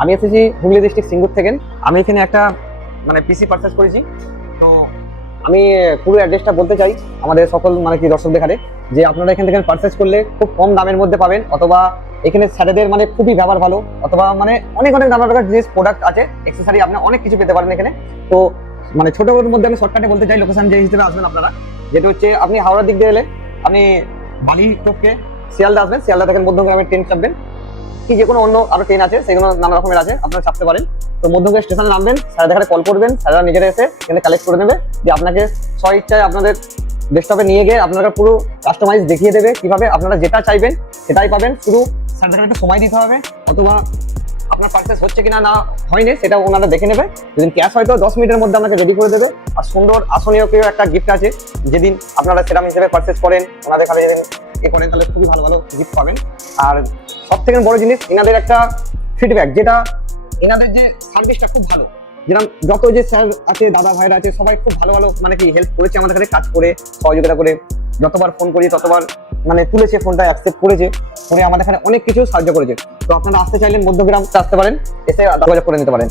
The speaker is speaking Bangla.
আমি এসেছি হুগলি ডিস্ট্রিক্ট সিঙ্গুর থেকে। আমি এখানে একটা মানে পিসি পারচেজ করেছি। তো আমি পুরো অ্যাড্রেসটা বলতে চাই আমাদের সকল মানে কি দর্শক দেখারে, যে আপনারা এখান থেকে পারচেজ করলে খুব কম দামের মধ্যে পাবেন, অথবা এখানে স্যারেদের মানে খুবই ব্যবহার ভালো, অথবা মানে অনেক অনেক নানা রকমের জিনিস প্রোডাক্ট আছে, এক্সেসরি আপনার অনেক কিছু পেতে পারেন এখানে। তো মানে ছোটোর মধ্যে আমি শর্টকাটে বলতে চাই লোকেশন যে হিসেবে আসবেন আপনারা, যেটা হচ্ছে আপনি হাওড়ার দিক দিয়ে এলে আপনি বালি টপকে শিয়ালদা আসবেন, শিয়ালদা থেকে মধ্যমগ্রামের ট্রেন চাপবেন, কি যে কোনো অন্য আরো ট্রেন আছে সেগুলো নানা রকমের আছে, আপনারা চাপতে পারেন। তো মধ্যমগ্রাম স্টেশনে নামবেন, স্যার দেখালে কল করবেন, স্যাররা নিজেরা এসে এখানে কালেক্ট করে নেবে, যে আপনাকে স্ব ইচ্ছায় আপনাদের ডেস্কটপে নিয়ে গিয়ে আপনারা পুরো কাস্টমাইজ দেখিয়ে দেবে কিভাবে আপনারা যেটা চাইবেন সেটাই পাবেন। শুধু স্যার দেখালে একটু সময় দিতে হবে, অথবা আপনার পারচেস হচ্ছে কিনা না হয়নি সেটা ওনারা দেখে নেবে। যেদিন ক্যাশ হয়তো 10 মিনিটের মধ্যে আপনাকে রেডি করে দেবে। আর সুন্দর আসনীয় কেউ একটা গিফট আছে, যেদিন আপনারা সেরাম হিসেবে পারচেস করেন ওনাদের কাছে যেদিন এ করেন তাহলে খুবই ভালো ভালো গিফট পাবেন। আর সব থেকে বড় জিনিস এনাদের একটা ফিডব্যাক, যেটা এনাদের যে সার্ভিসটা খুব ভালো। যেরকম যত যে স্যার আছে দাদা ভাইরা আছে সবাই খুব ভালো ভালো মানে কি হেল্প করেছে আমাদের কাছে, কাজ করে সহযোগিতা করে, যতবার ফোন করি ততবার মানে তুলেছে, ফোনটা অ্যাকসেপ্ট করেছে, আমাদের এখানে অনেক কিছু সাহায্য করেছে। তো আপনারা আসতে চাইলেন মধ্যগ্রাম আসতে পারেন, এসে যোগাযোগ করে নিতে পারেন।